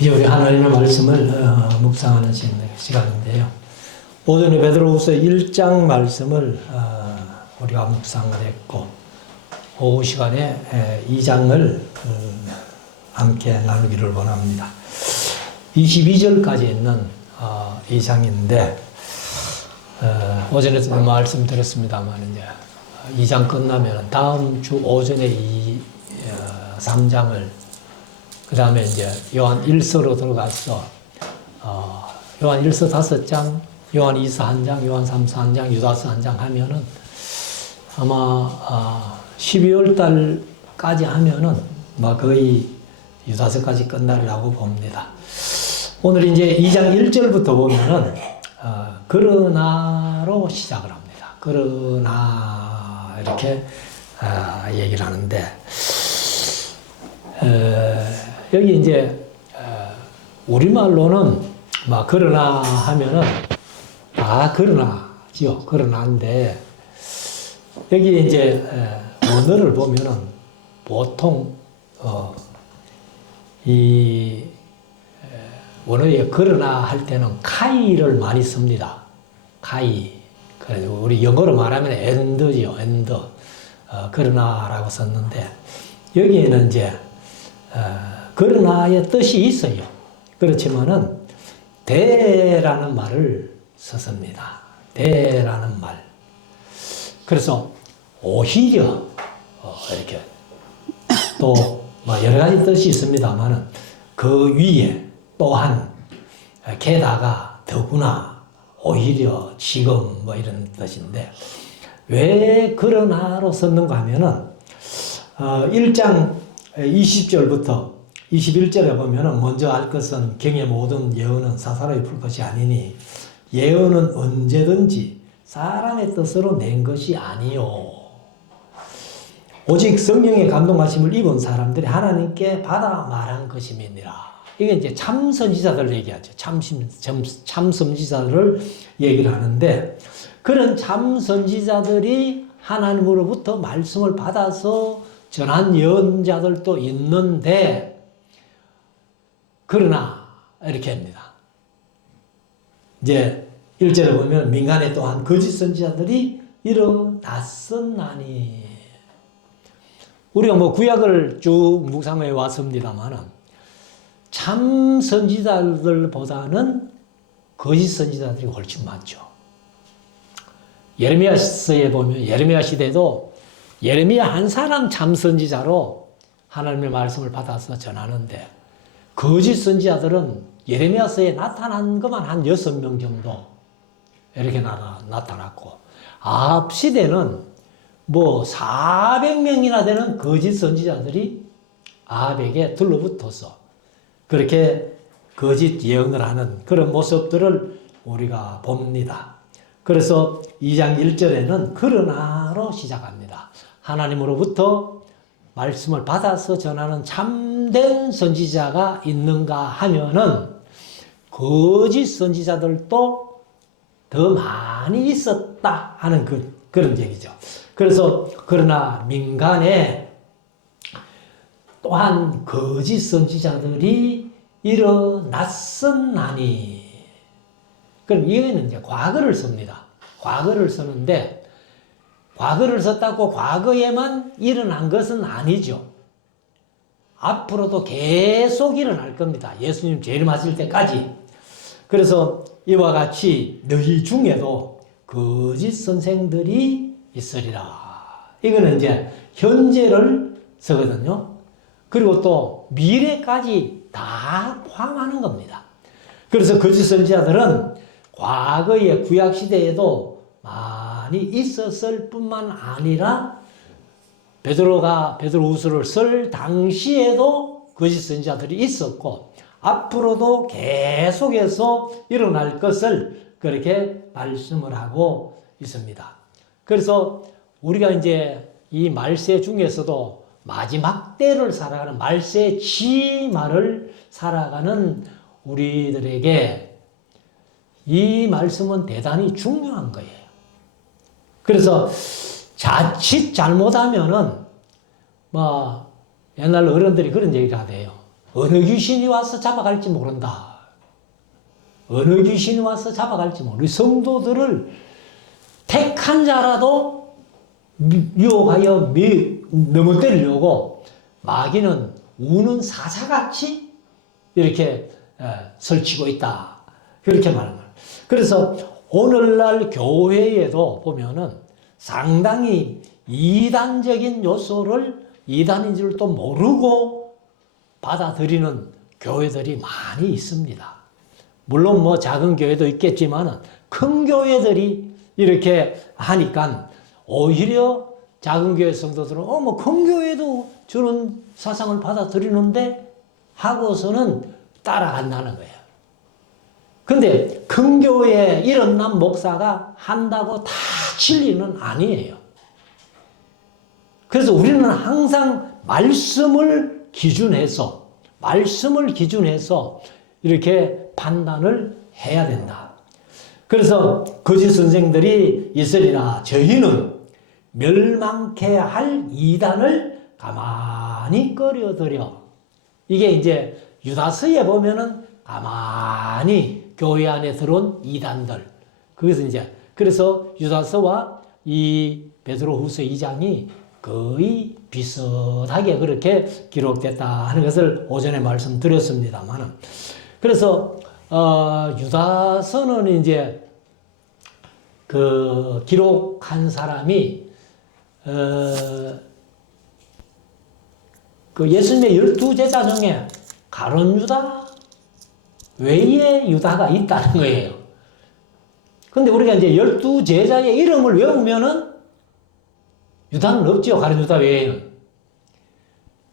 이제 우리 하나님의 말씀을 묵상하는 시간인데요. 오전에 베드로후서 1장 말씀을 우리가 묵상을 했고, 오후 시간에 2장을 함께 나누기를 원합니다. 22절까지 있는 2장인데, 오전에도 말씀드렸습니다만, 이제 2장 끝나면 다음 주 오전에 3장을, 그 다음에 이제 요한 1서로 들어가서, 요한 1서 5장, 요한 2서 1장, 요한 3서 1장, 유다서 1장 하면은 아마 12월 달까지 하면은 거의 유다서까지 끝나려고 봅니다. 오늘 이제 2장 1절부터 보면은 그러나로 시작을 합니다. 그러나 이렇게 얘기를 하는데, 여기 이제 우리말로는 그러나 하면은 그러나지요. 그러나인데, 여기 이제 원어를 보면은 보통 이 원어에 그러나 할 때는 카이를 많이 씁니다. 카이. 그래서 우리 영어로 말하면 and지요. and. 그러나라고 썼는데, 여기에는 이제 그러나의 뜻이 있어요. 그렇지만은 대라는 말을 썼습니다. 대라는 말. 그래서 오히려 이렇게 또 여러 가지 뜻이 있습니다만은 그 위에 또한 게다가 더구나 오히려 지금 이런 뜻인데, 왜 그러나로 썼는가 하면은 1장 20절부터 21절에 보면은 먼저 알 것은 경의 모든 예언은 사사로이 풀 것이 아니니 예언은 언제든지 사람의 뜻으로 낸 것이 아니요 오직 성령의 감동하심을 입은 사람들이 하나님께 받아 말한 것임이니라. 이게 이제 참 선지자들 얘기하죠. 참 선지자들을 얘기를 하는데, 그런 참 선지자들이 하나님으로부터 말씀을 받아서 전한 예언자들도 있는데, 그러나 이렇게 합니다. 이제 1절에 보면 민간에 또한 거짓 선지자들이 일어났었나니. 우리가 구약을 쭉 묵상해 왔습니다만은 참 선지자들보다는 거짓 선지자들이 훨씬 많죠. 예레미야서에 보면 예레미야 시대도 예레미야 한 사람 참 선지자로 하나님의 말씀을 받아서 전하는데, 거짓 선지자들은 예레미야서에 나타난 것만 한 6명 정도 이렇게 나타났고, 앞 시대는 400명이나 되는 거짓 선지자들이 아합에게 둘러붙어서 그렇게 거짓 예언을 하는 그런 모습들을 우리가 봅니다. 그래서 2장 1절에는 그러나로 시작합니다. 하나님으로부터 말씀을 받아서 전하는 참된 선지자가 있는가 하면은 거짓 선지자들도 더 많이 있었다 하는 그런 얘기죠. 그래서 그러나 민간에 또한 거짓 선지자들이 일어났었나니. 그럼 이거는 이제 과거를 씁니다. 과거를 쓰는데, 과거를 썼다고 과거에만 일어난 것은 아니죠. 앞으로도 계속 일어날 겁니다. 예수님 재림하실 때까지. 그래서 이와 같이 너희 중에도 거짓 선생들이 있으리라. 이거는 이제 현재를 쓰거든요. 그리고 또 미래까지 다 포함하는 겁니다. 그래서 거짓 선지자들은 과거의 구약 시대에도 많이 있었을 뿐만 아니라 베드로후서를 쓸 당시에도 거짓 선지자들이 있었고, 앞으로도 계속해서 일어날 것을 그렇게 말씀을 하고 있습니다. 그래서 우리가 이제 이 말세 중에서도 마지막 때를 살아가는 말세 지말을 살아가는 우리들에게 이 말씀은 대단히 중요한 거예요. 그래서 자칫 잘못하면은 옛날 어른들이 그런 얘기를 하대요. 어느 귀신이 와서 잡아갈지 모른다. 어느 귀신이 와서 잡아갈지 모른다. 우리 성도들을 택한 자라도 유혹하여 넘어뜨리려고 마귀는 우는 사자같이 이렇게 설치고 있다. 그렇게 말하는 거예요. 그래서 오늘날 교회에도 보면은 상당히 이단적인 요소를 이단인 줄도 모르고 받아들이는 교회들이 많이 있습니다. 물론 뭐 작은 교회도 있겠지만 큰 교회들이 이렇게 하니까 오히려 작은 교회 성도들은 뭐 큰 교회도 저런 사상을 받아들이는데 하고서는 따라간다는 거예요. 근데 큰 교회에 일어난 목사가 한다고 다 진리는 아니에요. 그래서 우리는 항상 말씀을 기준해서 이렇게 판단을 해야 된다. 그래서 거짓 선생들이 있으리라. 저희는 멸망케 할 이단을 가만히 꺼려들여. 이게 이제 유다서에 보면은 가만히 교회 안에 들어온 이단들. 그래서 유다서와 이 베드로후서 2장이 거의 비슷하게 그렇게 기록됐다 하는 것을 오전에 말씀드렸습니다만, 그래서 유다서는 이제 그 기록한 사람이 그 예수님의 12제자 중에 가룟 유다 외에 유다가 있다는 거예요. 근데 우리가 이제 12제자의 이름을 외우면은 유다는 없죠. 가룟 유다 외에는.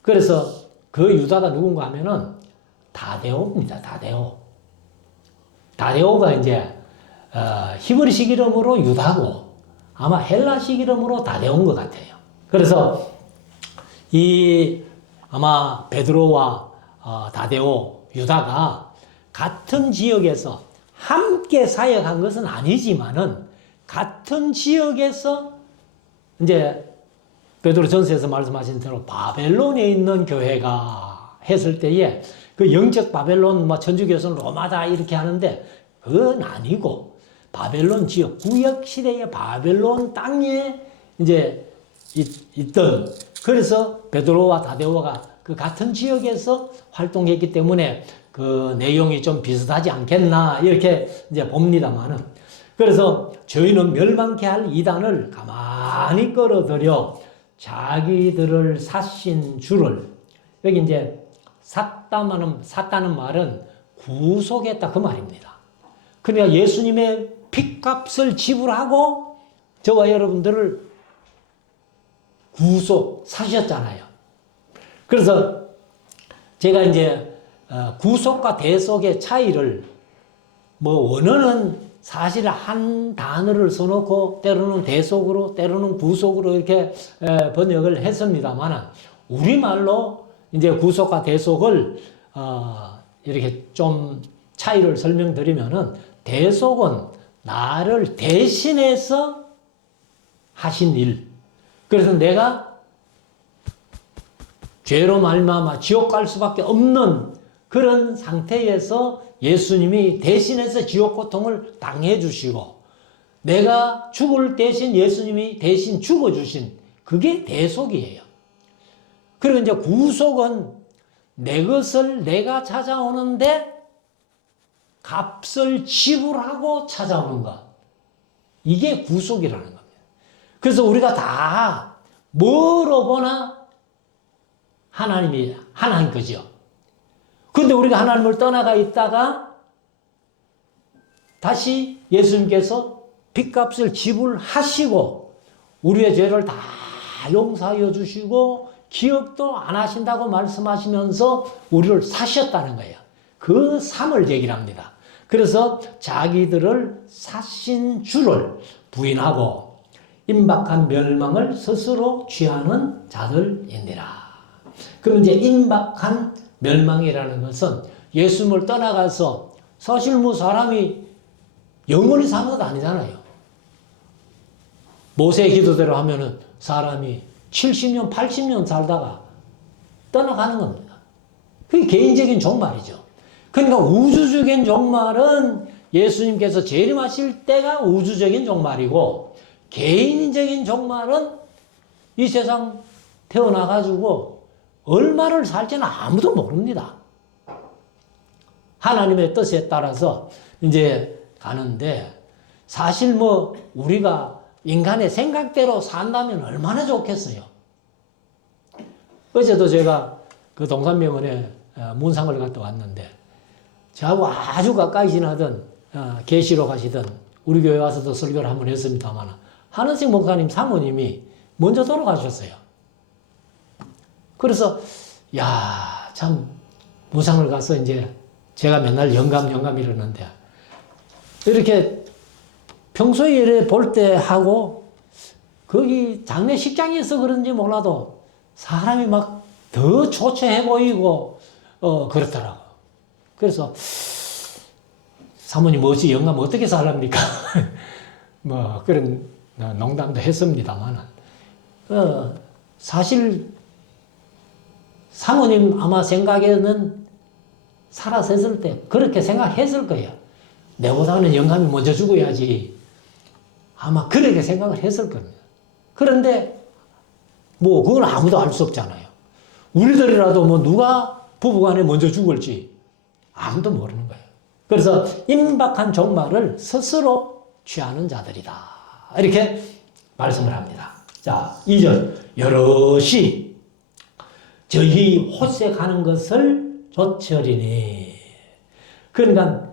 그래서 그 유다가 누군가 하면은 다데오입니다. 다데오가 이제 히브리식 이름으로 유다고 아마 헬라식 이름으로 다데오인 것 같아요. 그래서 아마 베드로와 다데오, 유다가 같은 지역에서 함께 사역한 것은 아니지만은 같은 지역에서 이제 베드로 전서에서 말씀하신 대로 바벨론에 있는 교회가 했을 때에 그 영적 바벨론, 천주교에서는 로마다 이렇게 하는데 그건 아니고 바벨론 지역, 구약 시대의 바벨론 땅에 이제 있던, 그래서 베드로와 다데오가 그 같은 지역에서 활동했기 때문에 그 내용이 좀 비슷하지 않겠나 이렇게 이제 봅니다만은, 그래서 저희는 멸망케 할 이단을 가만히 끌어들여 자기들을 사신 주를, 여기 이제 샀다는 말은 구속했다 그 말입니다. 그러니까 예수님의 핏값을 지불하고 저와 여러분들을 사셨잖아요. 그래서 제가 이제 구속과 대속의 차이를 원어는 사실 한 단어를 써놓고 때로는 대속으로 때로는 구속으로 이렇게 번역을 했습니다만, 우리말로 이제 구속과 대속을 이렇게 좀 차이를 설명드리면은, 대속은 나를 대신해서 하신 일. 그래서 내가 죄로 말미암아 지옥 갈 수밖에 없는 그런 상태에서 예수님이 대신해서 지옥 고통을 당해 주시고, 내가 죽을 대신 예수님이 대신 죽어 주신 그게 대속이에요. 그리고 이제 구속은 내 것을 내가 찾아오는데 값을 지불하고 찾아오는 것. 이게 구속이라는 겁니다. 그래서 우리가 다 뭐로 보나 하나님 거죠. 그런데 우리가 하나님을 떠나가 있다가 다시 예수님께서 핏값을 지불하시고 우리의 죄를 다 용서하여 주시고 기억도 안 하신다고 말씀하시면서 우리를 사셨다는 거예요. 그 삶을 얘기를 합니다. 그래서 자기들을 사신 주를 부인하고 임박한 멸망을 스스로 취하는 자들이니라. 그럼 이제 임박한 멸망이라는 것은 예수님을 떠나가서 사실 사람이 영원히 사는 것 아니잖아요. 모세의 기도대로 하면은 사람이 70년, 80년 살다가 떠나가는 겁니다. 그게 개인적인 종말이죠. 그러니까 우주적인 종말은 예수님께서 재림하실 때가 우주적인 종말이고, 개인적인 종말은 이 세상 태어나가지고 얼마를 살지는 아무도 모릅니다. 하나님의 뜻에 따라서 이제 가는데, 사실 뭐 우리가 인간의 생각대로 산다면 얼마나 좋겠어요. 어제도 제가 그 동산병원에 문상을 갔다 왔는데, 저하고 아주 가까이 지나던 계시로 가시던 우리 교회 와서도 설교를 한번 했습니다만, 한은식 목사님 사모님이 먼저 돌아가셨어요. 그래서 야, 참 문상을 가서 이제 제가 맨날 영감 이러는데, 이렇게 평소에 이래 볼 때 하고 거기 장례식장에서 그런지 몰라도 사람이 막 더 초췌해 보이고 그렇더라고. 그래서 사모님 어찌 영감 어떻게 살랍니까? 뭐 그런 농담도 했습니다만, 사실 사모님 아마 생각에는 살아서 했을 때 그렇게 생각했을 거예요. 내보다는 영감이 먼저 죽어야지. 아마 그렇게 생각을 했을 겁니다. 그런데 뭐 그건 아무도 알 수 없잖아요. 우리들이라도 뭐 누가 부부간에 먼저 죽을지 아무도 모르는 거예요. 그래서 임박한 종말을 스스로 취하는 자들이다, 이렇게 말씀을 합니다. 자, 2절. 여럿이 저희 호색하는 것을 조철이니. 그러니까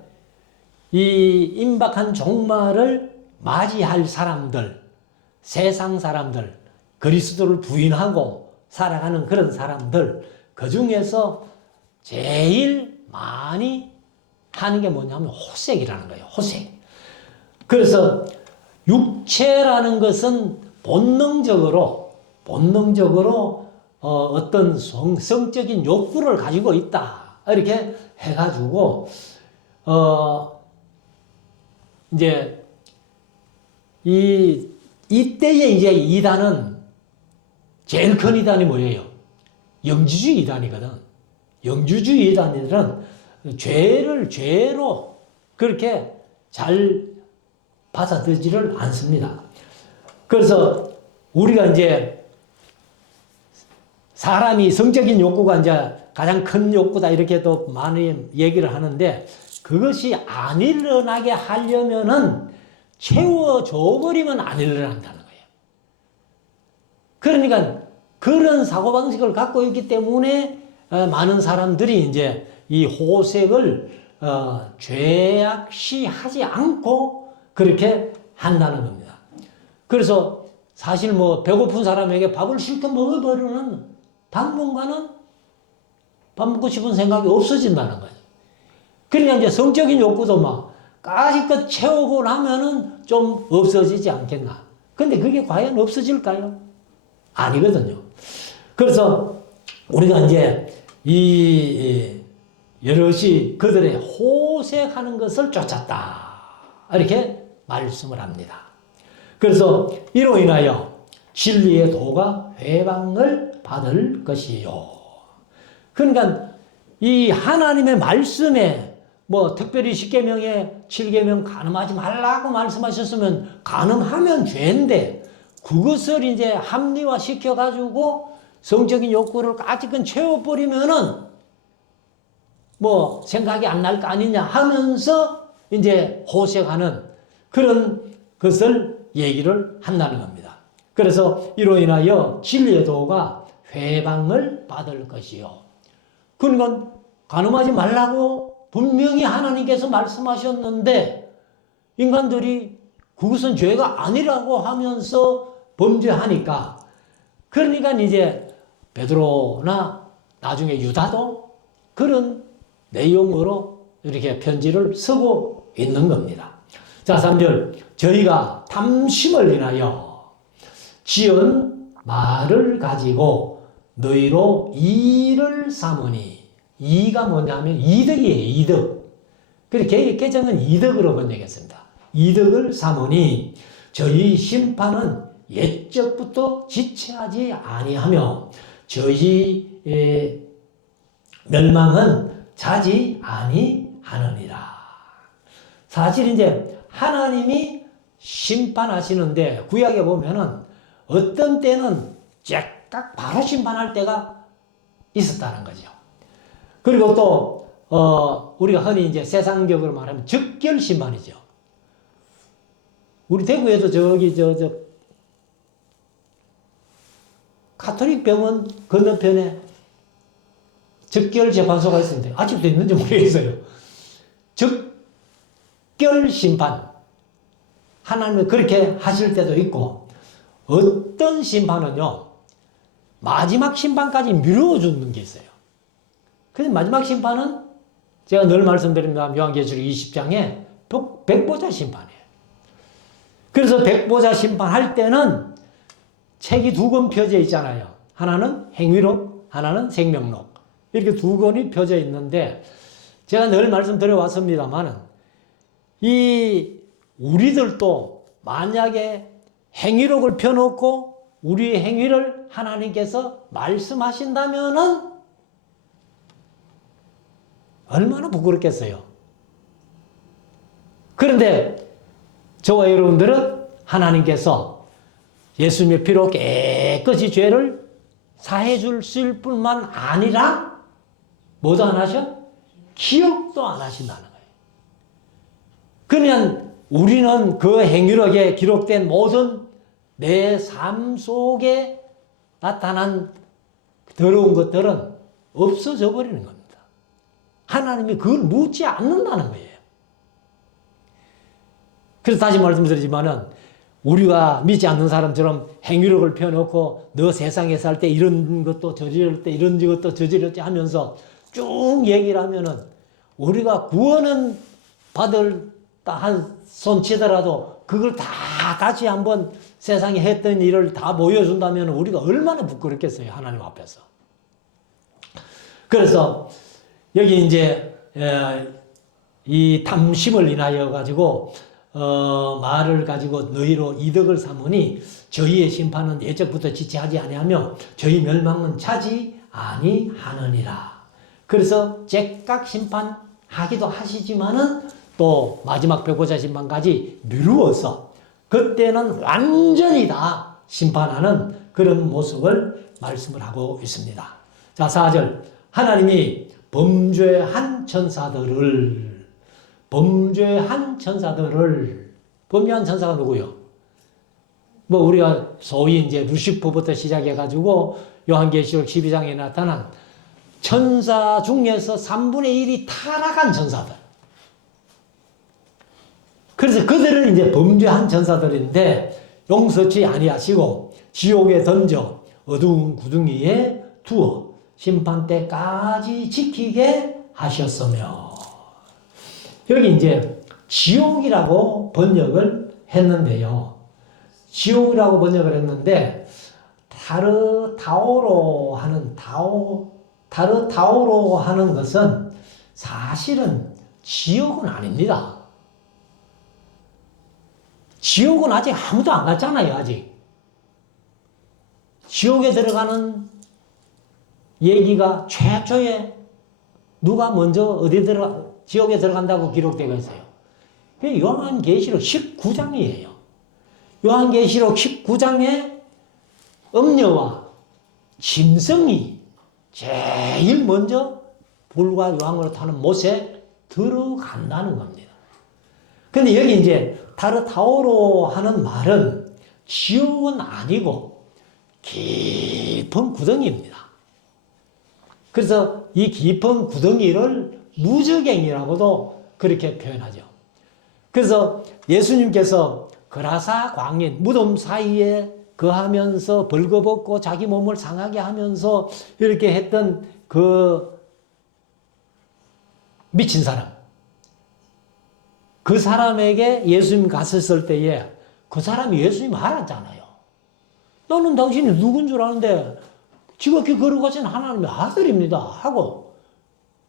이 임박한 종말을 맞이할 사람들, 세상 사람들, 그리스도를 부인하고 살아가는 그런 사람들, 그 중에서 제일 많이 하는 게 뭐냐면 호색이라는 거예요. 호색. 그래서 육체라는 것은 본능적으로 어떤 성적인 욕구를 가지고 있다, 이렇게 해가지고 이제 이때에 이제 이단은, 제일 큰 이단이 뭐예요? 영주주의 이단이거든. 영주주의 이단들은 죄를 죄로 그렇게 잘 받아들이지를 않습니다. 그래서 우리가 이제 사람이 성적인 욕구가 이제 가장 큰 욕구다, 이렇게 또 많이 얘기를 하는데, 그것이 안 일어나게 하려면은 채워줘버리면 안 일어난다는 거예요. 그러니까 그런 사고방식을 갖고 있기 때문에 많은 사람들이 이제 이 호색을 죄악시하지 않고 그렇게 한다는 겁니다. 그래서 사실 뭐 배고픈 사람에게 밥을 실컷 먹어버리는 당분간은 밥 먹고 싶은 생각이 없어진다는 거예요. 그러니까 이제 성적인 욕구도 막 까짓것 채우고 나면은 좀 없어지지 않겠나. 근데 그게 과연 없어질까요? 아니거든요. 그래서 우리가 이제 이 여럿이 그들의 호색하는 것을 쫓았다, 이렇게 말씀을 합니다. 그래서 이로 인하여 진리의 도가 회방을 받을 것이요. 그러니까 이 하나님의 말씀에 뭐 특별히 10계명에 7계명 간음하지 말라고 말씀하셨으면, 간음하면 죄인데 그것을 이제 합리화 시켜가지고 성적인 욕구를 까짓건 채워버리면은 뭐 생각이 안 날 거 아니냐 하면서 이제 호색하는 그런 것을 얘기를 한다는 겁니다. 그래서 이로 인하여 진리의 도가 회방을 받을 것이요. 그러니까 간음하지 말라고 분명히 하나님께서 말씀하셨는데, 인간들이 그것은 죄가 아니라고 하면서 범죄하니까, 그러니까 이제 베드로나 나중에 유다도 그런 내용으로 이렇게 편지를 쓰고 있는 겁니다. 자, 3절. 저희가 탐심을 인하여 지은 말을 가지고 너희로 이를 삼으니. 이가 뭐냐면 이득이에요, 이득. 그래서 개정은 이득으로 번역했습니다. 이득을 삼으니 저희 심판은 옛적부터 지체하지 아니하며 저희 멸망은 차지 아니하느니라. 사실 이제 하나님이 심판하시는데 구약에 보면은 어떤 때는 쫙 바로 심판할 때가 있었다는 거죠. 그리고 또 우리가 흔히 이제 세상적으로 말하면 즉결 심판이죠. 우리 대구에도 저기 가톨릭 병원 건너편에 즉결 재판소가 있었는데 아직도 있는지 모르겠어요. 즉결 심판. 하나님은 그렇게 하실 때도 있고 어떤 심판은요. 마지막 심판까지 미뤄주는 게 있어요. 그래서 마지막 심판은 제가 늘 말씀드립니다. 요한계시록 20장에 백보자 심판이에요. 그래서 백보자 심판할 때는 책이 두 권 펴져 있잖아요. 하나는 행위록, 하나는 생명록. 이렇게 두 권이 펴져 있는데 제가 늘 말씀드려 왔습니다만은 우리들도 만약에 행위록을 펴놓고 우리의 행위를 하나님께서 말씀하신다면은 얼마나 부끄럽겠어요. 그런데 저와 여러분들은 하나님께서 예수님의 피로 깨끗이 죄를 사해 주실 뿐만 아니라 뭐도 안 하셔? 기억도 안 하신다는 거예요. 그러면 우리는 그 행위록에 기록된 모든 내 삶 속에 나타난 더러운 것들은 없어져 버리는 겁니다. 하나님이 그걸 묻지 않는다는 거예요. 그래서 다시 말씀드리지만은 우리가 믿지 않는 사람처럼 행위록을 펴놓고 너 세상에 살 때 이런 것도 저지를 때 이런 것도 저지렀지 하면서 쭉 얘기를 하면은 우리가 구원은 받을 한 손 치더라도 그걸 다 다시 한번 세상에 했던 일을 다 보여준다면 우리가 얼마나 부끄럽겠어요. 하나님 앞에서. 그래서 여기 이제 이 탐심을 인하여 가지고 말을 가지고 너희로 이득을 삼으니 저희의 심판은 예적부터 지체하지 아니하며 저희 멸망은 차지 아니하느니라. 그래서 째깍 심판하기도 하시지만은 또 마지막 백보자 심판까지 미루어서 그때는 완전히 다 심판하는 그런 모습을 말씀을 하고 있습니다. 자, 4절. 하나님이 범죄한 천사들을 범죄한 천사가 누구요? 뭐 우리가 소위 이제 루시퍼부터 시작해가지고 요한계시록 12장에 나타난 천사 중에서 3분의 1이 타락한 천사들. 그래서 그들은 이제 범죄한 천사들인데 용서치 아니하시고 지옥에 던져 어두운 구덩이에 두어 심판 때까지 지키게 하셨으며. 여기 이제 지옥이라고 번역을 했는데요. 지옥이라고 번역을 했는데 타르타오로 하는 것은 사실은 지옥은 아닙니다. 지옥은 아직 아무도 안 갔잖아요, 아직. 지옥에 들어가는 얘기가 최초에 누가 먼저 지옥에 들어간다고 기록되어 있어요. 요한계시록 19장이에요. 요한계시록 19장에 음녀와 짐승이 제일 먼저 불과 유황으로 타는 못에 들어간다는 겁니다. 근데 여기 이제 타르타오로 하는 말은 지옥은 아니고 깊은 구덩이입니다. 그래서 이 깊은 구덩이를 무저갱이라고도 그렇게 표현하죠. 그래서 예수님께서 그라사 광인 무덤 사이에 거하면서 벌거벗고 자기 몸을 상하게 하면서 이렇게 했던 그 미친 사람, 그 사람에게 예수님 갔었을 때에 그 사람이 예수님 알았잖아요. 너는 당신이 누군 줄 아는데 지극히 거룩하신 하나님의 아들입니다 하고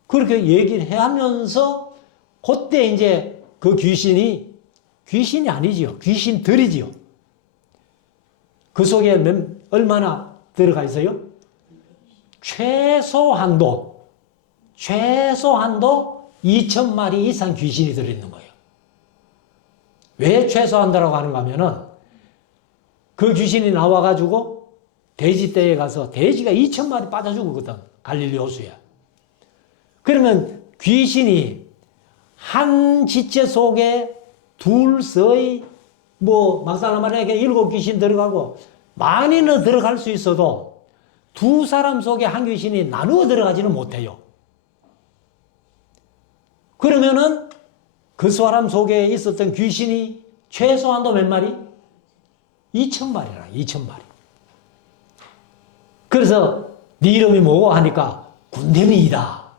그렇게 얘기를 하면서 그때 이제 그 귀신이 아니지요. 귀신들이지요. 그 속에 얼마나 들어가 있어요? 최소한도 2,000마리 이상 귀신이 들어있는 거예요. 왜 최소한도라고 하는가 하면은 그 귀신이 나와가지고 돼지떼에 가서 돼지가 2,000마리 빠져 죽었거든. 갈릴리 호수에. 그러면 귀신이 한 지체 속에 둘서의 막살라마리아에게 7 귀신 들어가고 많이는 들어갈 수 있어도 2 사람 속에 한 귀신이 나누어 들어가지는 못해요. 그러면은 그 사람 속에 있었던 귀신이 최소한도 몇 마리? 2,000마리라, 2,000마리. 그래서 네 이름이 뭐고 하니까 군대미이다.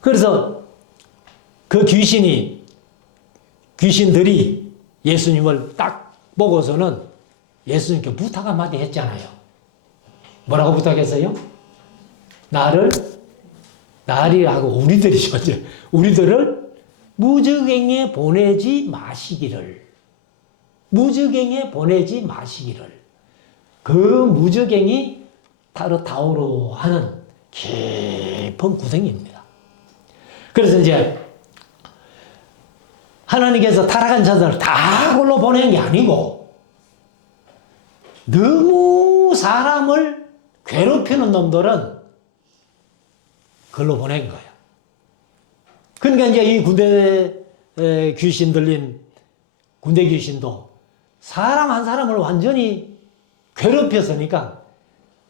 그래서 그 귀신들이 예수님을 딱 보고서는 예수님께 부탁 한마디 했잖아요. 뭐라고 부탁했어요? 나리하고 우리들이죠. 우리들을 무적행에 보내지 마시기를. 무적행에 보내지 마시기를. 그 무적행이 타르타오로 하는 깊은 구덩이입니다. 그래서 이제 하나님께서 타락한 자들을 다 골로 보낸 게 아니고 너무 사람을 괴롭히는 놈들은 그걸로 보낸 거예요. 그러니까 이제 이 군대 귀신 들린 군대 귀신도 사람 한 사람을 완전히 괴롭혔으니까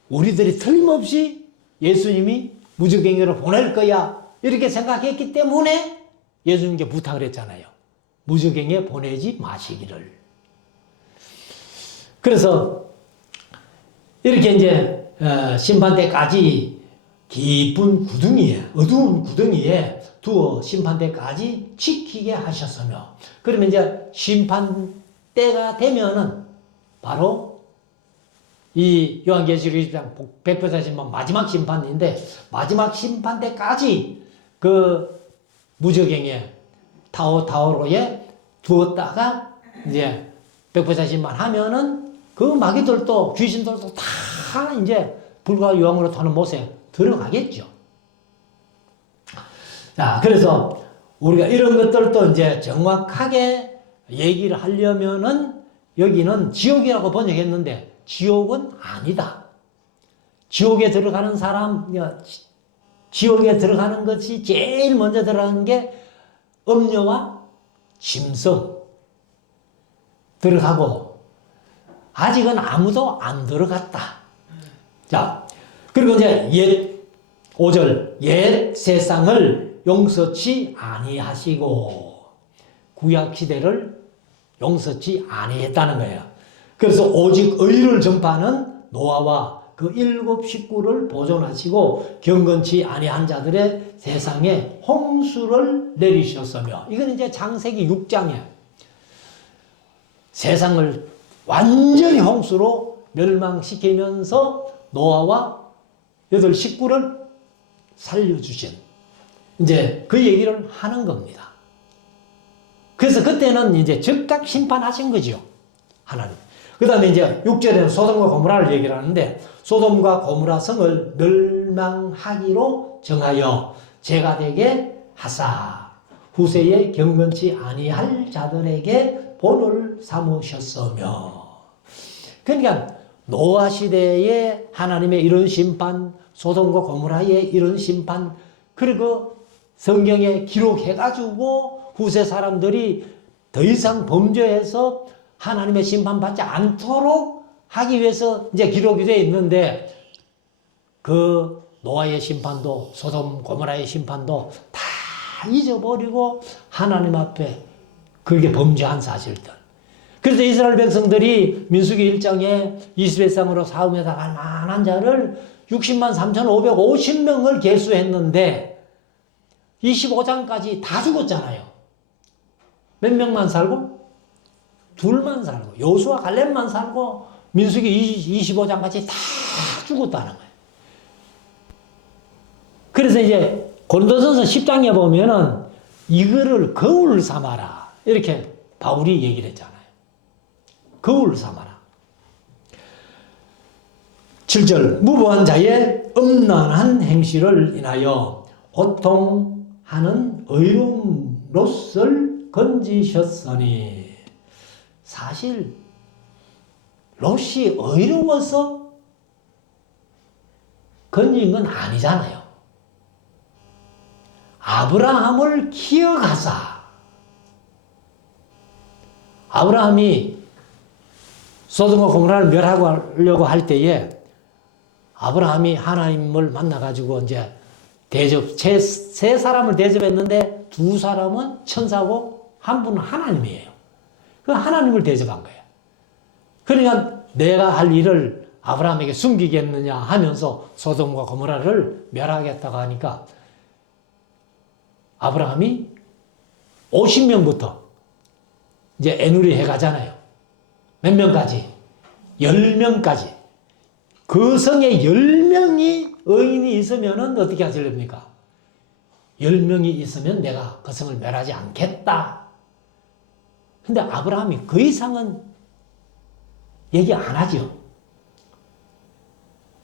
우리들이 틀림없이 예수님이 무적행위를 보낼 거야 이렇게 생각했기 때문에 예수님께 부탁을 했잖아요. 무적행위에 보내지 마시기를. 그래서 이렇게 이제 심판대까지 깊은 구덩이에, 어두운 구덩이에 두어 심판대까지 지키게 하셨으며, 그러면 이제 심판대가 되면은 바로 이 요한계시록 20장 백보자신만 마지막 심판인데, 마지막 심판대까지 그 무적행에 타오로에 두었다가 이제 백보자신만 하면은 그 마귀들도 귀신들도 다 이제 불과 유황으로 타는 못에 들어가겠죠. 자, 그래서 우리가 이런 것들도 이제 정확하게 얘기를 하려면은 여기는 지옥이라고 번역했는데 지옥은 아니다. 지옥에 들어가는 사람, 지옥에 들어가는 것이 제일 먼저 들어가는 게 음녀와 짐승 들어가고 아직은 아무도 안 들어갔다. 자, 그리고 이제 5절 옛 세상을 용서치 아니하시고 구약 시대를 용서치 아니했다는 거예요. 그래서 오직 의를 전파하는 노아와 그 7 식구를 보존하시고 경건치 아니한 자들의 세상에 홍수를 내리셨으며, 이건 이제 창세기 6장에 세상을 완전히 홍수로 멸망시키면서 노아와 8 식구를 살려주신 이제 그 얘기를 하는 겁니다. 그래서 그때는 이제 즉각 심판하신 거죠, 하나님. 그 다음에 이제 6절에는 소돔과 고모라를 얘기를 하는데, 소돔과 고모라 성을 멸망하기로 정하여 죄가 되게 하사 후세에 경건치 아니할 자들에게 본을 삼으셨으며. 그러니까 노아 시대에 하나님의 이런 심판, 소돔과 고모라의 이런 심판, 그리고 성경에 기록해가지고 후세 사람들이 더 이상 범죄해서 하나님의 심판받지 않도록 하기 위해서 이제 기록이 되어 있는데, 그 노아의 심판도 소돔 고모라의 심판도 다 잊어버리고 하나님 앞에 그게 범죄한 사실들. 그래서 이스라엘 백성들이 민수기 1장에 21상으로 사움에 나갈 만한 자를 60만 3,550명을 계수했는데 25장까지 다 죽었잖아요. 몇 명만 살고? 둘만 살고, 여호수아 갈렙만 살고 민수기 25장까지 다 죽었다는 거예요. 그래서 이제 고린도전서 10장에 보면은 이거를 거울 삼아라 이렇게 바울이 얘기를 했잖아요. 거울 삼아라. 7절 무고한 자의 음란한 행실을 인하여 고통하는 의로운 롯을 건지셨으니 사실 롯이 의로워서 건진 건 아니잖아요. 아브라함을 기억하사 아브라함이 소돔과 고모라를 멸하려고 할 때에 아브라함이 하나님을 만나가지고 이제 세 사람을 대접했는데 두 사람은 천사고 한 분은 하나님이에요. 그 하나님을 대접한 거예요. 그러니까 내가 할 일을 아브라함에게 숨기겠느냐 하면서 소돔과 고모라를 멸하겠다고 하니까 아브라함이 50명부터 이제 애누리 해 가잖아요. 몇 명까지? 10명까지. 그 성에 10명이 의인이 있으면 어떻게 하시렵니까? 10명이 있으면 내가 그 성을 멸하지 않겠다. 근데 아브라함이 그 이상은 얘기 안 하죠.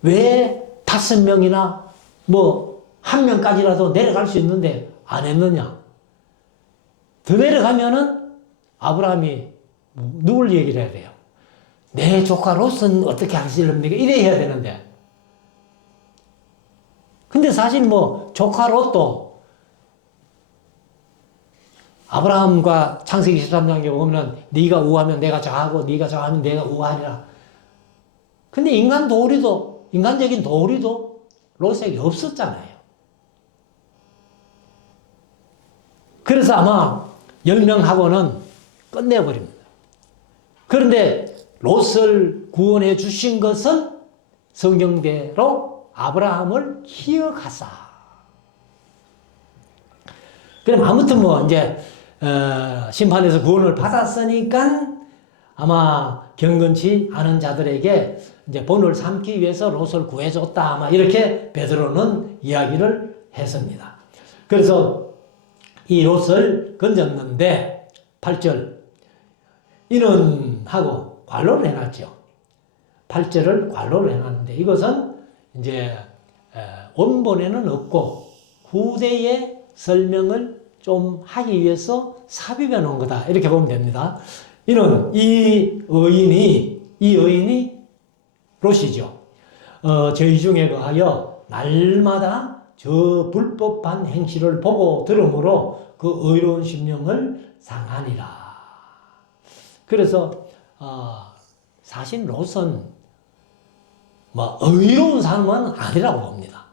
왜 5명이나 뭐 1명까지라도 내려갈 수 있는데 안 했느냐? 더 내려가면은 아브라함이 누굴 얘기를 해야 돼요? 내 조카 롯은 어떻게 하시렵니까? 이래 해야 되는데. 근데 사실 뭐 조카 롯도 아브라함과 창세기 13장에 보면 네가 우하면 내가 좌하고 네가 좌하면 내가 우하리라. 근데 인간적인 도리도 롯에게 없었잖아요. 그래서 아마 10명하고는 끝내버립니다. 그런데 롯을 구원해 주신 것은 성경대로 아브라함을 기억하사. 그럼 아무튼 뭐 이제 심판에서 구원을 받았으니까 아마 경건치 않은 자들에게 이제 본을 삼기 위해서 롯을 구해줬다. 아마 이렇게 베드로는 이야기를 했습니다. 그래서 이 롯을 건졌는데 8절 이는 하고 관로를 해놨죠. 8절을 관로를 해놨는데 이것은 이제 원본에는 없고 후대의 설명을 좀 하기 위해서 삽입해 놓은 거다. 이렇게 보면 됩니다. 이는 이 의인이 롯이죠. 저희 중에 거하여 날마다 저 불법한 행실을 보고 들으므로 그 의로운 심령을 상하니라. 그래서 사실 롯은 뭐 의로운 사람은 아니라고 봅니다.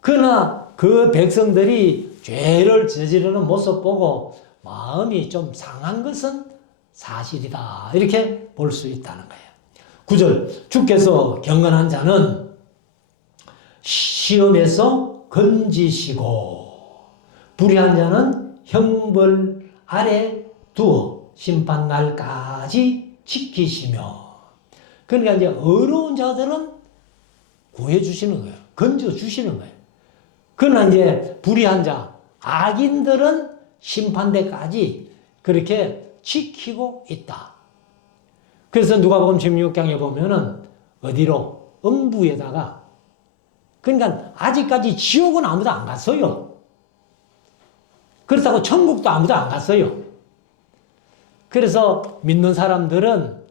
그러나 그 백성들이 죄를 저지르는 모습 보고 마음이 좀 상한 것은 사실이다. 이렇게 볼 수 있다는 거예요. 9절 주께서 경건한 자는 시험에서 건지시고 불의한 자는 형벌 아래 두어 심판날까지 지키시며. 그러니까 이제 어려운 자들은 구해주시는 거예요. 건져주시는 거예요. 그러나 이제 불의한 자, 악인들은 심판대까지 그렇게 지키고 있다. 그래서 누가복음 16장에 보면은 어디로? 음부에다가. 그러니까 아직까지 지옥은 아무도 안 갔어요. 그렇다고 천국도 아무도 안 갔어요. 그래서 믿는 사람들은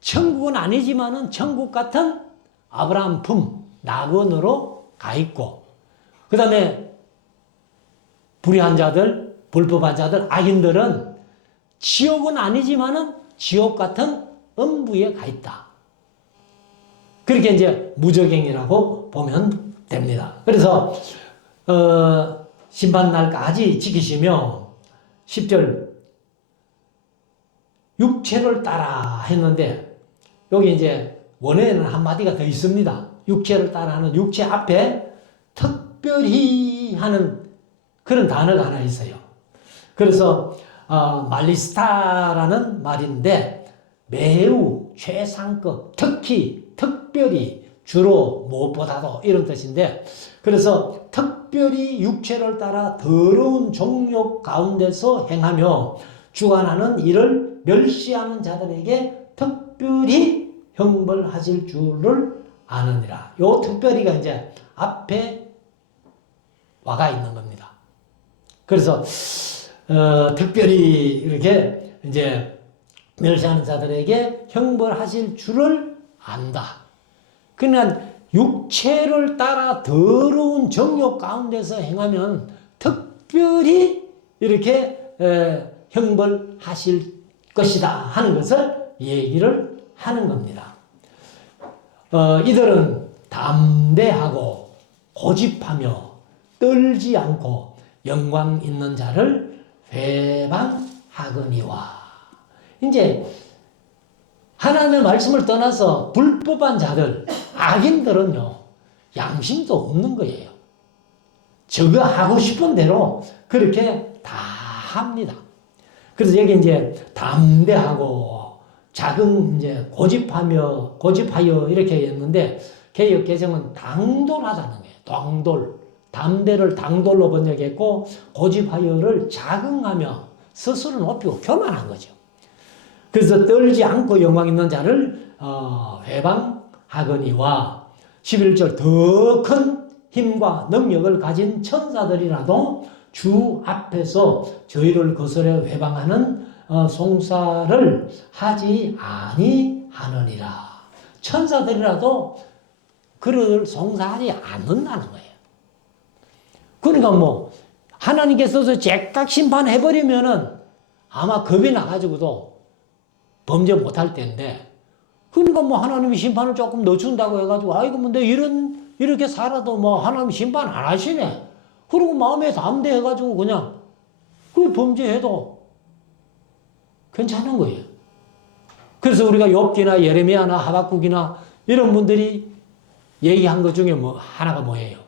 천국은 아니지만은 천국 같은 아브라함 품, 낙원으로 가 있고, 그 다음에 불의한 자들, 불법한 자들, 악인들은 지옥은 아니지만은 지옥 같은 음부에 가 있다. 그렇게 이제 무저갱이라고 보면 됩니다. 그래서 심판날까지 지키시며 10절 육체를 따라 했는데 여기 이제 원어에는 한마디가 더 있습니다. 육체를 따라 하는 육체 앞에 특별히 하는 그런 단어가 하나 있어요. 그래서 말리스타라는 말인데 매우 최상급, 특히, 특별히, 주로, 무엇보다도 이런 뜻인데 그래서 특별히 육체를 따라 더러운 종욕 가운데서 행하며 주관하는 이를 멸시하는 자들에게 특별히 형벌하실 줄을 아느니라. 요 특별히가 이제 앞에 와가 있는 겁니다. 그래서 특별히 이렇게 이제 멸시하는 자들에게 형벌하실 줄을 안다. 그러니까 육체를 따라 더러운 정욕 가운데서 행하면 특별히 이렇게 형벌하실 것이다 하는 것을 얘기를 하는 겁니다. 이들은 담대하고 고집하며 떨지 않고 영광 있는 자를 회방하거니와. 이제 하나님의 말씀을 떠나서 불법한 자들, 악인들은요, 양심도 없는 거예요. 저거 하고 싶은 대로 그렇게 다 합니다. 그래서 여기 이제 담대하고 이제 고집하여 이렇게 했는데, 개역 개정은 당돌하다는 거예요. 담대를 당돌로 번역했고, 고집하여를 자긍하며 스스로 높이고 교만한 거죠. 그래서 떨지 않고 영광 있는 자를 회방하거니와 11절 더 큰 힘과 능력을 가진 천사들이라도 주 앞에서 저희를 거스려 회방하는 송사를 하지 아니하느니라. 천사들이라도 그를 송사하지 않는다는 거예요. 그러니까 뭐 하나님께서도 제깍 심판해버리면은 아마 겁이 나가지고도 범죄 못할 텐데, 그러니까 뭐 하나님이 심판을 조금 늦춘다고 해가지고, 아이고, 뭐 내 이렇게 살아도 뭐 하나님 심판 안 하시네. 그리고 마음에 담대해가지고 그냥 그 범죄해도 괜찮은 거예요. 그래서 우리가 욥기나 예레미야나 하박국이나 이런 분들이 얘기한 것 중에 하나가 뭐예요?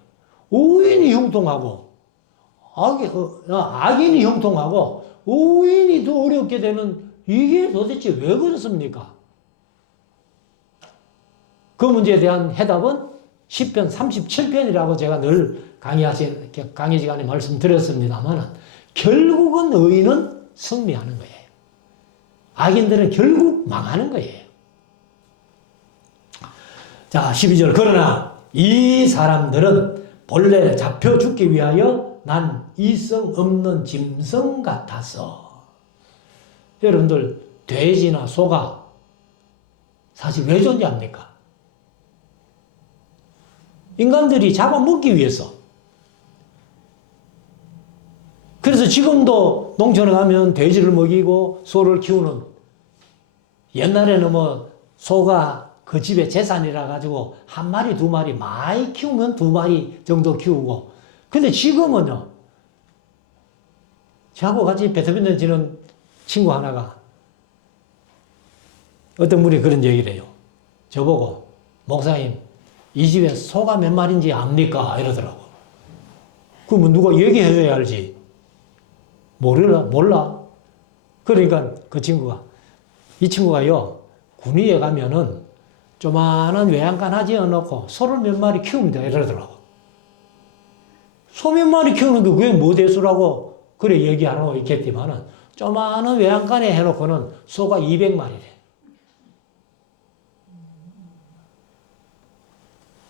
의인이 형통하고, 악인이 형통하고, 의인이 더 어렵게 되는 이게 도대체 왜 그렇습니까? 그 문제에 대한 해답은 10편 37편이라고 제가 늘 강의 시간에 말씀드렸습니다만, 결국은 의인은 승리하는 거예요. 악인들은 결국 망하는 거예요. 자, 12절. 그러나 이 사람들은 본래 잡혀 죽기 위하여 난 이성 없는 짐승 같아서. 여러분들, 돼지나 소가 사실 왜 존재합니까? 인간들이 잡아먹기 위해서. 그래서 지금도 농촌에 가면 돼지를 먹이고 소를 키우는, 옛날에는 뭐 소가 그 집의 재산이라 가지고 한 마리, 두 마리, 많이 키우면 두 마리 정도 키우고. 근데 지금은요, 저하고 같이 배트민턴 치는 친구 하나가 어떤 분이 그런 얘기를 해요. 저보고, 목사님, 이 집에 소가 몇 마리인지 압니까? 이러더라고. 그러면 누가 얘기해줘야 알지. 몰라. 그러니까 이 친구가요, 군위에 가면은 조만한 외양간 하지 않고 소를 몇 마리 키우면 돼. 이러더라고. 소 몇 마리 키우는 게 그게 뭐 대수라고 그래 얘기하라고 있겠지만은, 조만한 외양간에 해놓고는 소가 200마리래.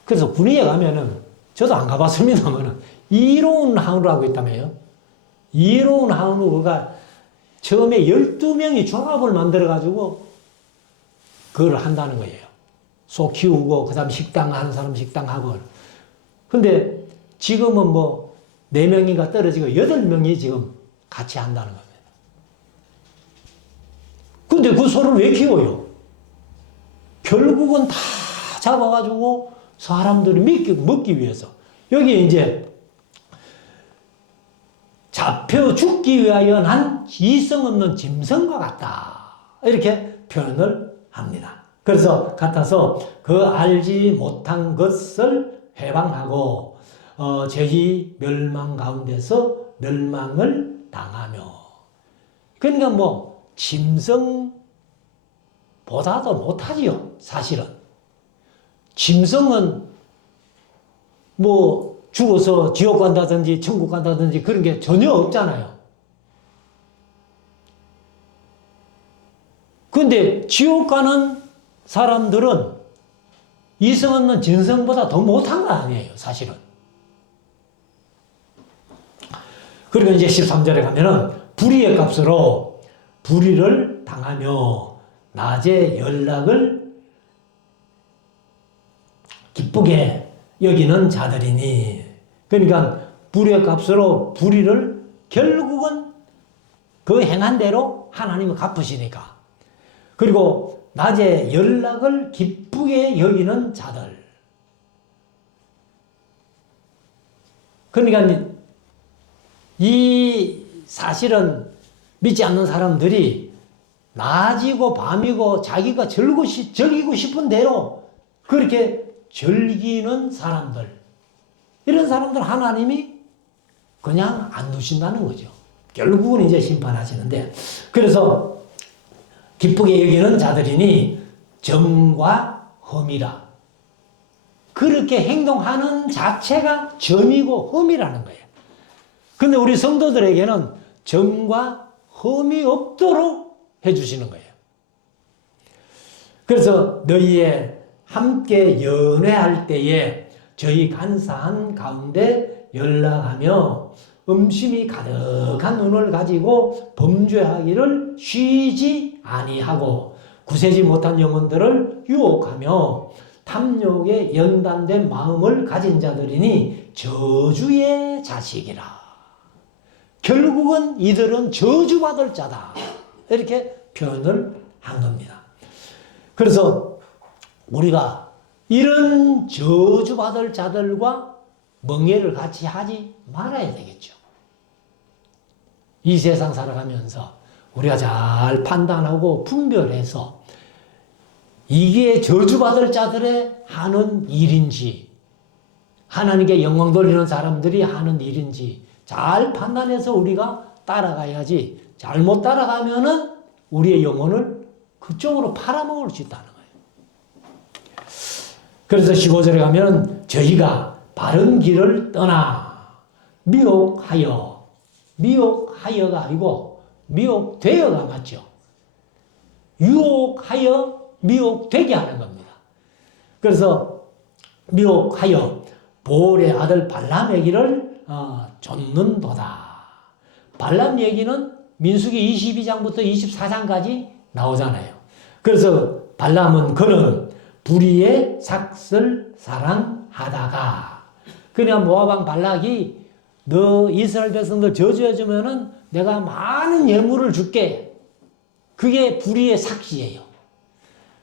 그래서 군위에 가면은, 저도 안 가봤습니다만은, 이로운 항우라고 있다며요. 이로운 항우가 처음에 12명이 조합을 만들어가지고 그걸 한다는 거예요. 소 키우고, 그 다음 식당 하는 사람 식당하고. 근데 지금은 뭐 4명인가 떨어지고 8명이 지금 같이 한다는 겁니다. 근데 그 소를 왜 키워요? 결국은 다 잡아가지고 사람들이 먹기 위해서. 여기 이제 잡혀 죽기 위하여 난 이성 없는 짐승과 같다. 이렇게 표현을 합니다. 그래서 같아서 그 알지 못한 것을 회방하고 저희 멸망 가운데서 멸망을 당하며. 그러니까 뭐 짐승보다도 못하지요. 사실은 짐승은 뭐 죽어서 지옥 간다든지 천국 간다든지 그런 게 전혀 없잖아요. 근데 지옥 가는 사람들은 이성 없는 진성보다 더 못한 거 아니에요, 사실은. 그리고 이제 13절에 가면은 불의의 값으로 불의를 당하며 낮에 연락을 기쁘게 여기는 자들이니. 그러니까 불의의 값으로 불의를 결국은 그 행한 대로 하나님은 갚으시니까. 그리고 낮에 연락을 기쁘게 여기는 자들. 그러니까 이 사실은 믿지 않는 사람들이 낮이고 밤이고 자기가 즐기고 싶은 대로 그렇게 즐기는 사람들. 이런 사람들 하나님이 그냥 안 두신다는 거죠. 결국은 이제 심판하시는데, 그래서 기쁘게 여기는 자들이니 점과 험이라. 그렇게 행동하는 자체가 점이고 험이라는 거예요. 근데 우리 성도들에게는 점과 험이 없도록 해주시는 거예요. 그래서 너희의 함께 연회할 때에 저희 간사한 가운데 연락하며 음심이 가득한 눈을 가지고 범죄하기를 쉬지 아니하고 구세지 못한 영혼들을 유혹하며 탐욕에 연단된 마음을 가진 자들이니 저주의 자식이라. 결국은 이들은 저주받을 자다. 이렇게 표현을 한 겁니다. 그래서 우리가 이런 저주받을 자들과 멍해를 같이 하지 말아야 되겠죠. 이 세상 살아가면서 우리가 잘 판단하고 분별해서 이게 저주받을 자들의 하는 일인지, 하나님께 영광 돌리는 사람들이 하는 일인지 잘 판단해서 우리가 따라가야지, 잘못 따라가면은 우리의 영혼을 그쪽으로 팔아먹을 수 있다는 거예요. 그래서 15절에 가면 저희가 바른 길을 떠나 미혹하여가 아니고 미혹되어가 맞죠. 유혹하여 미혹되게 하는 겁니다. 그래서 미혹하여 보올의 아들 발람의 길을 좇는도다. 발람 얘기는 민수기 22장부터 24장까지 나오잖아요. 그래서 발람은 그는 불의의 삭슬 사랑하다가, 그냥 모압왕 발락이 너 이스라엘 백성들 저주해주면은 내가 많은 예물을 줄게. 그게 불의의 삭시예요.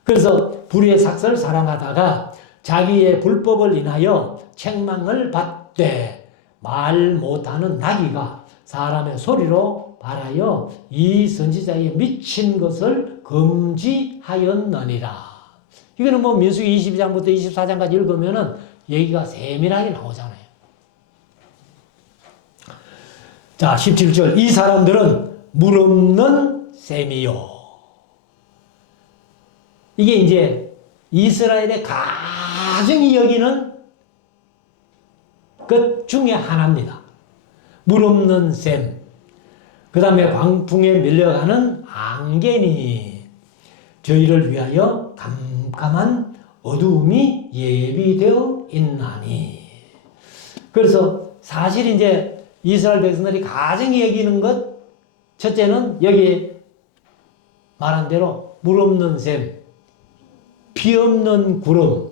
그래서 불의의 삭슬 사랑하다가 자기의 불법을 인하여 책망을 받되 말 못하는 나귀가 사람의 소리로 발하여 이 선지자의 미친 것을 금지하였느니라. 이거는 뭐 민수기 22장부터 24장까지 읽으면은 얘기가 세밀하게 나오잖아요. 자, 17절. 이 사람들은 물 없는 셈이요. 이게 이제 이스라엘의 가정이 여기는 것 중에 하나입니다. 물 없는 셈. 그 다음에 광풍에 밀려가는 앙겐이 저희를 위하여 깜깜한 어두움이 예비되어 있나니. 그래서 사실 이제 이스라엘 백성들이 가정이 여기는 것, 첫째는 여기 말한 대로 물 없는 셈, 비 없는 구름,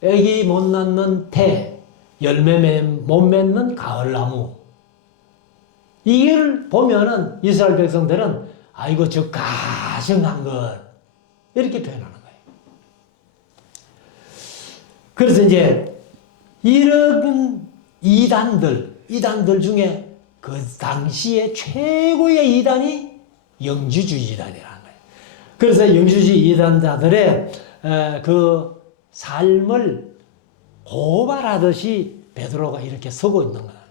애기 못 낳는 태, 열매 못 맺는 가을나무. 이걸 보면은 이스라엘 백성들은 아이고 저 가증한 것, 이렇게 표현하는 거예요. 그래서 이제 이런 이단들 중에 그 당시에 최고의 이단이 영주주의 이단이라는 거예요. 그래서 영주주의 이단자들의 그 삶을 고발하듯이 베드로가 이렇게 서고 있는 거예요.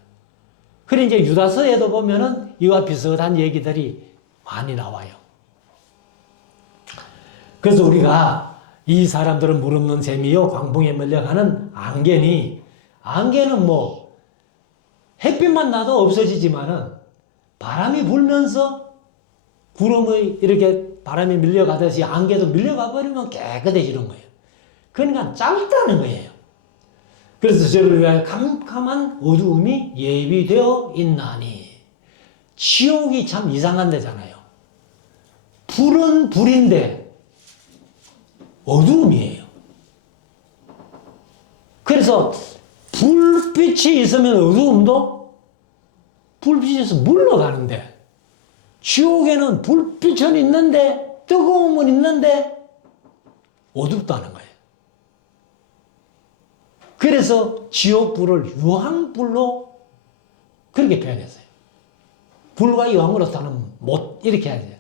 그래 이제 유다서에도 보면은 이와 비슷한 얘기들이 많이 나와요. 그래서 우리가 이 사람들은 물 없는 셈이요 광풍에 밀려가는 앙겐은 뭐 햇빛만 나도 없어지지만은 바람이 불면서 구름이 이렇게 바람이 밀려가듯이 안개도 밀려가 버리면 깨끗해지는 거예요. 그러니까 짧다는 거예요. 그래서 저를 위하여 캄캄한 어두움이 예비되어 있나니. 지옥이 참 이상한 데잖아요. 불은 불인데 어두움이에요. 그래서 불빛이 있으면 어두움도 불빛에서 물러가는데, 지옥에는 불빛은 있는데 뜨거움은 있는데 어둡다는 거예요. 그래서 지옥불을 유황불로 그렇게 표현했어요. 불과 유황으로서는 못 이렇게 해야 돼요.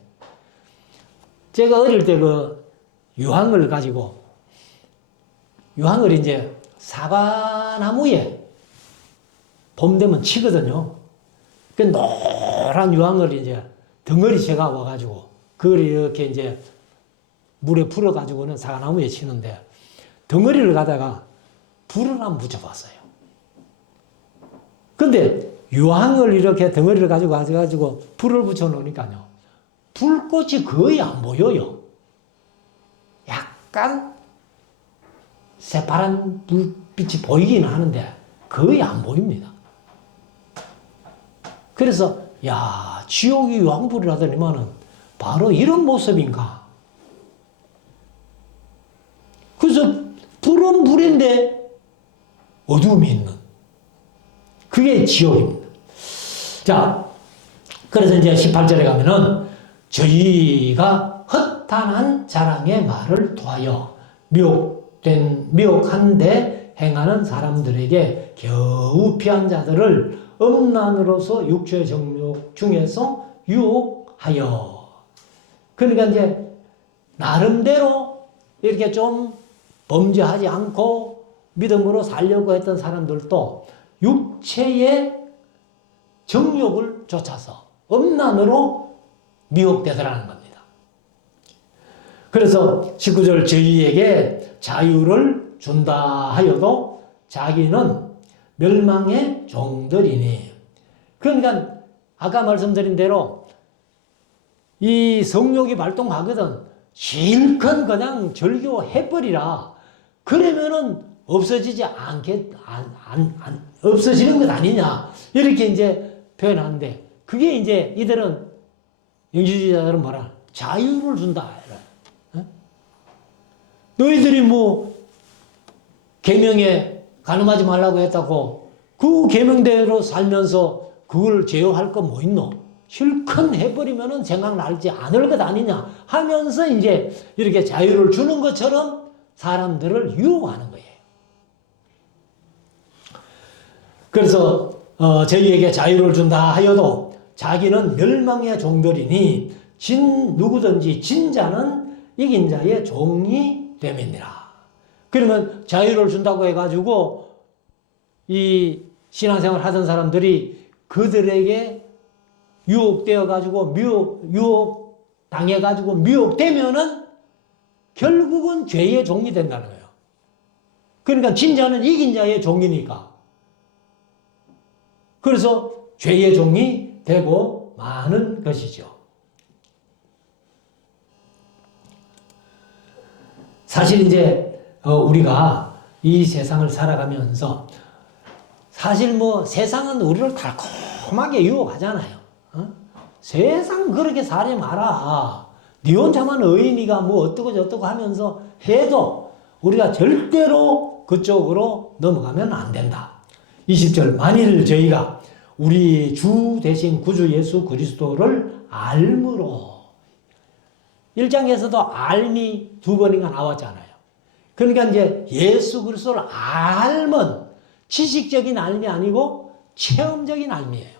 제가 어릴 때 그 유황을 가지고, 유황을 이제 사과나무에 봄 되면 치거든요. 그 노란 유황을 이제 덩어리 제가 와가지고 그걸 이렇게 이제 물에 풀어가지고는 사과나무에 치는데, 덩어리를 가다가 불을 한번 붙여봤어요. 근데 유황을 이렇게 덩어리를 가지고 불을 붙여놓으니까요, 불꽃이 거의 안 보여요. 약간 새파란 불빛이 보이긴 하는데 거의 안 보입니다. 그래서 야, 지옥이 유황불이라더니만은 바로 이런 모습인가. 그래서 불은 불인데 어두움이 있는, 그게 지옥입니다. 자, 그래서 이제 18절에 가면은 저희가 허탄한 자랑의 말을 통하여 미혹한데 행하는 사람들에게 겨우 피한 자들을 음란으로서 육체의 정욕 중에서 유혹하여. 그러니까 이제 나름대로 이렇게 좀 범죄하지 않고 믿음으로 살려고 했던 사람들도 육체의 정욕을 쫓아서 음란으로 미혹되더라는 겁니다. 그래서 19절 저희에게 자유를 준다 하여도 자기는 멸망의 종들이니. 그러니까 아까 말씀드린 대로 이 성욕이 발동하거든 실컷 그냥 절교해버리라. 그러면은 없어지지 없어지는 것 아니냐. 이렇게 이제 표현하는데, 그게 이제 이들은, 영지주의자들은 뭐라? 자유를 준다. 너희들이 뭐, 계명에 간음하지 말라고 했다고, 그 계명대로 살면서 그걸 제어할 거 뭐 있노? 실컷 해버리면은 생각날지 않을 것 아니냐 하면서 이제 이렇게 자유를 주는 것처럼 사람들을 유혹하는 거예요. 그래서 저희에게 자유를 준다 하여도 자기는 멸망의 종들이니 누구든지 진 자는 이긴 자의 종이 됨이니라. 그러면 자유를 준다고 해가지고 이 신앙생활 하던 사람들이 그들에게 유혹되어가지고 유혹 당해가지고 미혹되면은 결국은 죄의 종이 된다는 거예요. 그러니까 진 자는 이긴 자의 종이니까. 그래서 죄의 종이 되고 마는 것이죠. 사실 이제 우리가 이 세상을 살아가면서 사실 뭐 세상은 우리를 달콤하게 유혹하잖아요. 세상 그렇게 살지 마라. 네 혼자만 의인이가 뭐 어떠고 저떠고 하면서 해도 우리가 절대로 그쪽으로 넘어가면 안 된다. 20절 만일 저희가 우리 주 대신 구주 예수 그리스도를 알므로. 1장에서도 알미 2번인가 나왔잖아요. 그러니까 이제 예수 그리스도를 알면 지식적인 알미 아니고 체험적인 알미예요.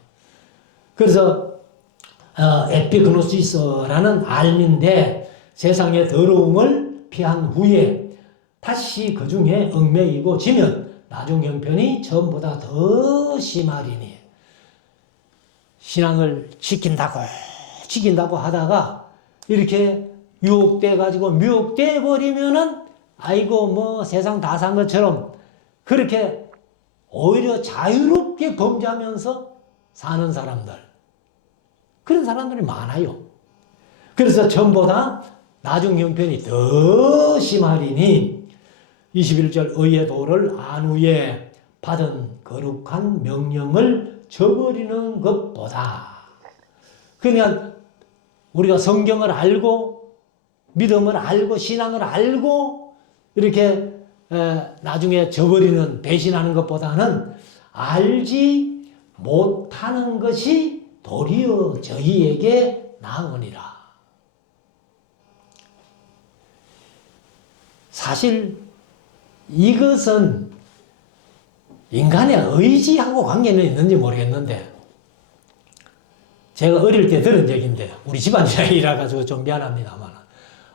그래서 에피그노시스라는 알미인데 세상의 더러움을 피한 후에 다시 그 중에 얽매이고 지면 나중 형편이 전보다 더 심하리니. 신앙을 지킨다고 하다가 이렇게 유혹돼 가지고 미혹돼 버리면은 아이고 뭐 세상 다 산 것처럼 그렇게 오히려 자유롭게 범죄하면서 사는 사람들, 그런 사람들이 많아요. 그래서 전보다 나중 형편이 더 심하리니 21절 의의 도를 안 후에 받은 거룩한 명령을 저버리는 것보다. 그러니까 우리가 성경을 알고 믿음을 알고 신앙을 알고 이렇게 나중에 저버리는 배신하는 것보다는 알지 못하는 것이 도리어 저희에게 나으니라. 사실 이것은 인간의 의지하고 관계는 있는지 모르겠는데 제가 어릴 때 들은 얘기인데 우리 집안 이야기라 가지고 좀 미안합니다만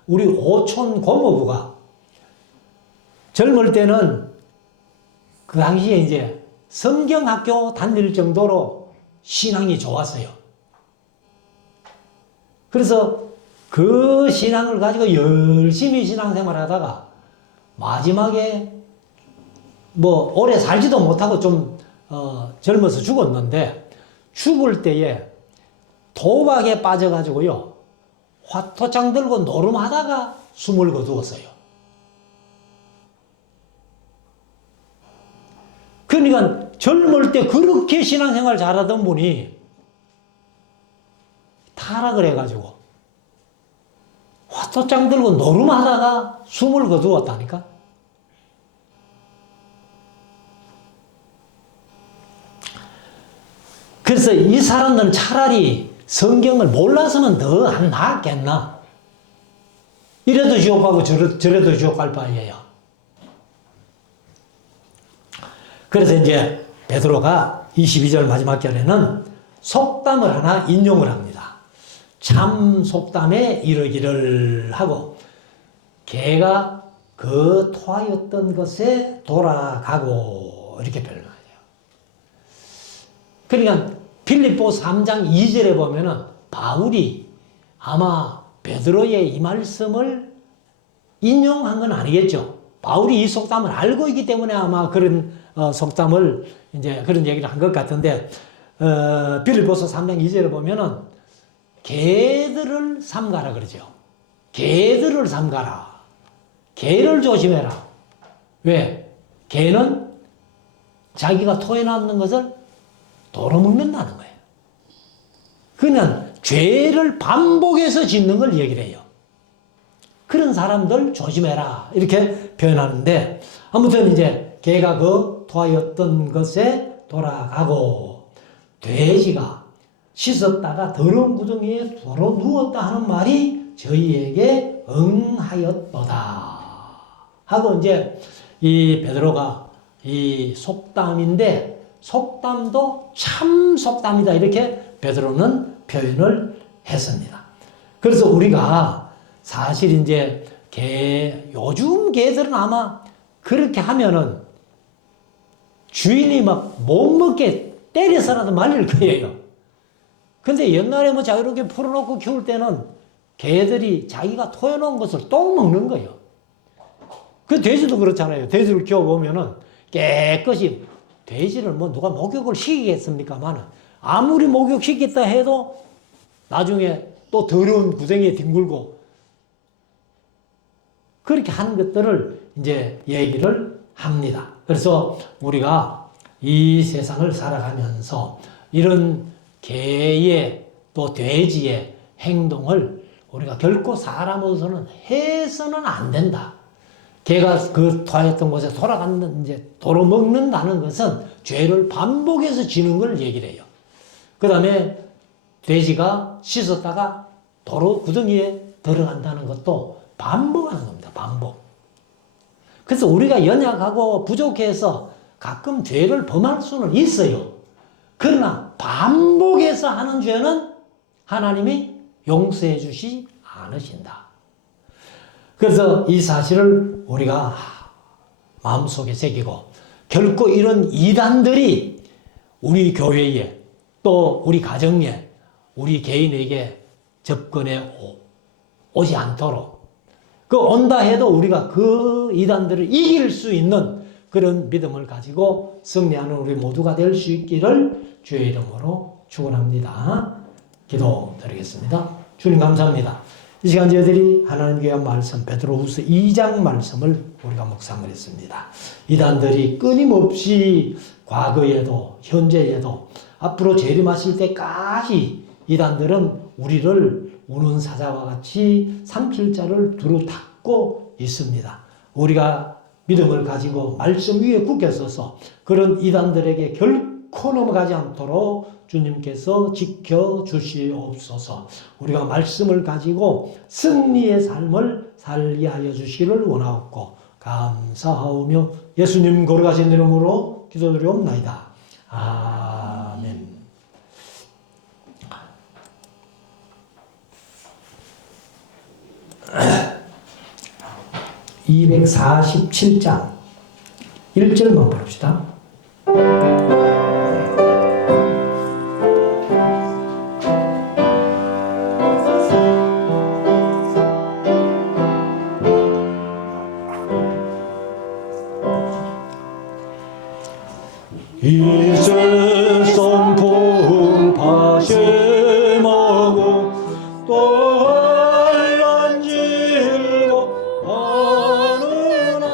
우리 오촌 고모부가 젊을 때는 그 당시에 이제 성경학교 다닐 정도로 신앙이 좋았어요. 그래서 그 신앙을 가지고 열심히 신앙생활 하다가 마지막에 뭐 오래 살지도 못하고 좀 젊어서 죽었는데 죽을 때에 도박에 빠져가지고요 화토장 들고 노름하다가 숨을 거두었어요. 그러니까 젊을 때 그렇게 신앙생활 잘하던 분이 타락을 해가지고 화토장 들고 노름하다가 숨을 거두었다니까. 그래서 이 사람들은 차라리 성경을 몰라서는 더 안 나았겠나. 이래도 지옥 가고 저래도 지옥 갈 바에요. 그래서 이제 베드로가 22절 마지막 절에는 속담을 하나 인용을 합니다. 참 속담에 이르기를 하고 개가 그 토하였던 것에 돌아가고 이렇게 표현하죠. 그러니까 빌립보 3장 2절에 보면은 바울이 아마 베드로의 이 말씀을 인용한 건 아니겠죠. 바울이 이 속담을 알고 있기 때문에 아마 그런 속담을 이제 그런 얘기를 한 것 같은데 빌립보서 3장 2절에 보면은 개들을 삼가라 그러죠. 개들을 삼가라. 개를 조심해라. 왜? 개는 자기가 토해 놨는 것을 도로먹는다는 거예요. 그냥 죄를 반복해서 짓는 걸 얘기를 해요. 그런 사람들 조심해라 이렇게 표현하는데 아무튼 이제 개가 그 토하였던 것에 돌아가고 돼지가 씻었다가 더러운 구덩이에 도로 누웠다 하는 말이 저희에게 응하였도다 하고 이제 이 베드로가 이 속담인데 속담도 참 속담이다 이렇게 베드로는 표현을 했습니다. 그래서 우리가 사실 이제 요즘 개들은 아마 그렇게 하면은 주인이 막 못 먹게 때려서라도 말릴 거예요. 근데 옛날에 뭐 자유롭게 풀어놓고 키울 때는 개들이 자기가 토해놓은 것을 똥 먹는 거예요. 그 돼지도 그렇잖아요. 돼지를 키워보면은 깨끗이 돼지를 뭐 누가 목욕을 시키겠습니까만 아무리 목욕시켰다 해도 나중에 또 더러운 구덩이에 뒹굴고 그렇게 하는 것들을 이제 얘기를 합니다. 그래서 우리가 이 세상을 살아가면서 이런 개의 또 돼지의 행동을 우리가 결코 사람으로서는 해서는 안 된다. 개가 그 토하였던 곳에 돌아가는 이제 도로 먹는다는 것은 죄를 반복해서 지는 걸 얘기를 해요. 그 다음에 돼지가 씻었다가 도로 구덩이에 들어간다는 것도 반복하는 겁니다. 반복. 그래서 우리가 연약하고 부족해서 가끔 죄를 범할 수는 있어요. 그러나 반복해서 하는 죄는 하나님이 용서해 주시 않으신다. 그래서 이 사실을 우리가 마음속에 새기고 결코 이런 이단들이 우리 교회에 또 우리 가정에 우리 개인에게 접근해 오지 않도록 그 온다 해도 우리가 그 이단들을 이길 수 있는 그런 믿음을 가지고 승리하는 우리 모두가 될 수 있기를 주의 이름으로 축원합니다. 기도드리겠습니다. 주님 감사합니다. 이 시간 저희들이 하나님의 말씀 베드로후서 2장 말씀을 우리가 묵상을 했습니다. 이단들이 끊임없이 과거에도 현재에도 앞으로 재림하실 때까지 이단들은 우리를 우는 사자와 같이 삼킬 자를 두루 닫고 있습니다. 우리가 믿음을 가지고 말씀 위에 굳게 서서 그런 이단들에게 결코 넘어가지 않도록 주님께서 지켜주시옵소서. 우리가 말씀을 가지고 승리의 삶을 살게 하여 주시기를 원하옵고 감사하오며 예수님 거룩하신 이름으로 기도드리옵나이다. 아멘. 247장 1절만 봅시다. 이제 선풍 파심하고 또 환란질고 하느나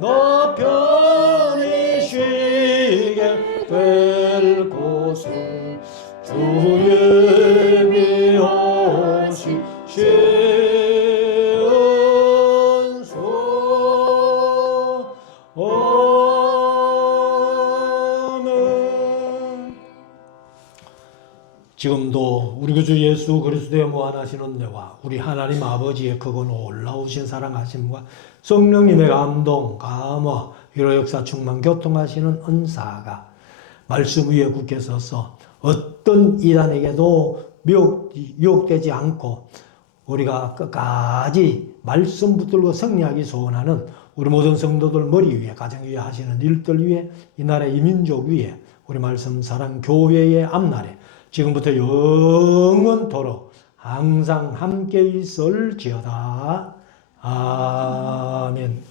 너 편히 쉬게 될 곳은 주의 미하신 시은소 지금도 우리 구주 예수 그리스도의 무한하신 은혜와 우리 하나님 아버지의 크고 놀라우신 사랑하심과 성령님의 감동, 감화, 위로 역사 충만 교통하시는 은사가 말씀 위에 굳게 서서 어떤 이단에게도 미혹되지 않고 우리가 끝까지 말씀 붙들고 승리하기 소원하는 우리 모든 성도들 머리 위에, 가정 위에 하시는 일들 위에, 이 나라의 이민족 위에, 우리 말씀 사랑 교회의 앞날에 지금부터 영원토록 항상 함께 있을지어다. 아멘.